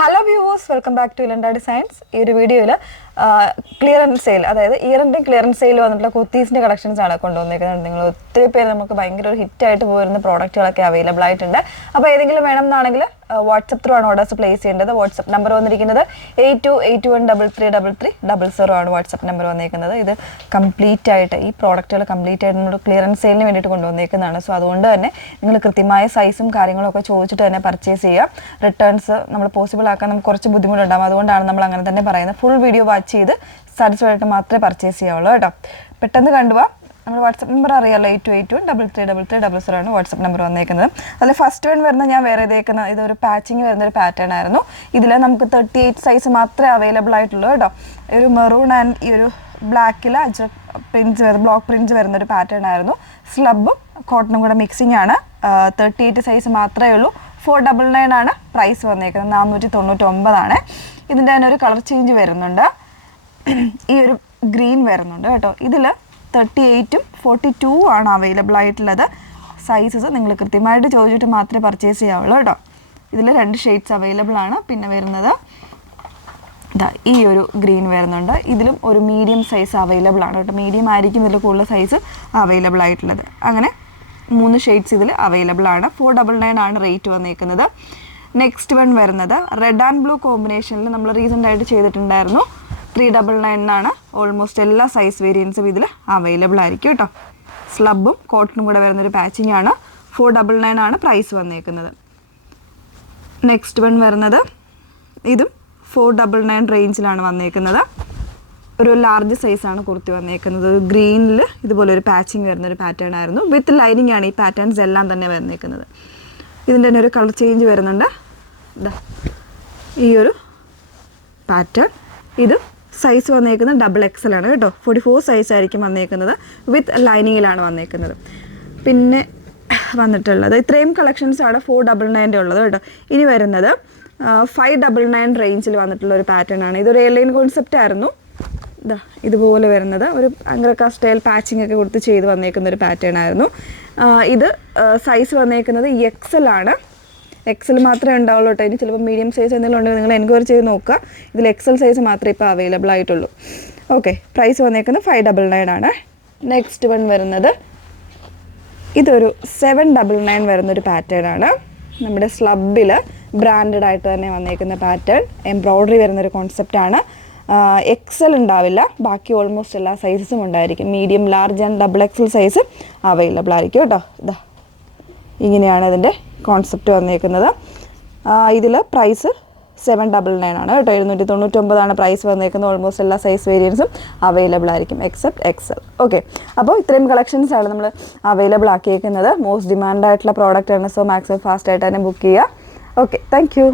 Hello viewers, welcome back to Ilanda Designs. In this video, clearance sale. That is, year-end clearance sale is the collections. Hit product available. WhatsApp through orders place. The WhatsApp number is 8281333300 WhatsApp number. This is complete product complete clearance sale. So, that's size purchase returns possible full video watch satisfied purchase WhatsApp number is 8281333300 WhatsApp number. The first one is a patching pattern. This is 38 size available. Maroon and black block print pattern. Slub cotton mixing 38 size 499 price. This is color change. This green. This 38 to 42 are available. Sizes are purchase. There are two shades available. This green. This is medium size available. Medium size available. Three shades available. 499 rate. Next one red and blue combination. We recently 399 almost all size variants available. Slub cotton patching 499 price. Next one this 499 range large size green patching pattern with lining patterns this color change this pattern this size double XL 44 size with lining pinne vannittullathu collections are 499 ini varunathu 599 range il vannittulla oru pattern aanu idu airline concept aayirunnu idupole varunathu oru angraka style patching okke koduthu cheyidu vannekkunna oru pattern aayirunnu idu size vannekkunathu XL aanu XL മാത്രമേ ഉണ്ടാവുള്ളൂ ട്ടോ. ഇനി ചിലപ്പോൾ medium size എന്തെങ്കിലും ഉണ്ടെങ്കിൽ നിങ്ങൾ enquiry ചെയ്ത് നോക്കുക. ഇതിൽ XL സൈസ് മാത്രമേ ഇപ്പോൾ അവൈലബിൾ ആയിട്ടുള്ളൂ. ഓക്കെ, പ്രൈസ് വന്നേക്കുന്നത് 599 ആണ്. നെക്സ്റ്റ് വൺ വരുന്നത് ഇതൊരു 799 വരുന്നൊരു പാറ്റേൺ ആണ്. നമ്മുടെ സ്ലബിൽ ബ്രാൻഡഡ് ആയിട്ട് തന്നെ വന്നേക്കുന്ന പാറ്റേൺ എംബ്രോയ്ഡറി വരുന്നൊരു കോൺസെപ്റ്റ് ആണ്. XL ഉണ്ടാവില്ല, ബാക്കി ഓൾമോസ്റ്റ് എല്ലാ സൈസസും ഉണ്ടായിരിക്കും. Medium, large and double XL size available ആയിരിക്കും കേട്ടോ. ഇതാ ഇങ്ങനെയാണ് ഇതിൻ്റെ കോൺസെപ്റ്റ് വന്നേക്കുന്നത്. ഇതിൽ പ്രൈസ് 799 ആണ് കേട്ടോ. 799 പ്രൈസ് വന്നേക്കുന്നത്. ഓൾമോസ്റ്റ് എല്ലാ സൈസ് വേരിയൻസും അവൈലബിൾ ആയിരിക്കും എക്സെപ്റ്റ് XL. ഓക്കെ, അപ്പോൾ ഇത്രയും കളക്ഷൻസ് ആണ് നമ്മൾ അവൈലബിൾ ആക്കിയേക്കുന്നത്. മോസ്റ്റ് ഡിമാൻഡ് ആയിട്ടുള്ള പ്രോഡക്റ്റ് ആണ്. സോ മാക്സിമം ഫാസ്റ്റ് ആയിട്ട് തന്നെ ബുക്ക് ചെയ്യുക. Okay, thank you.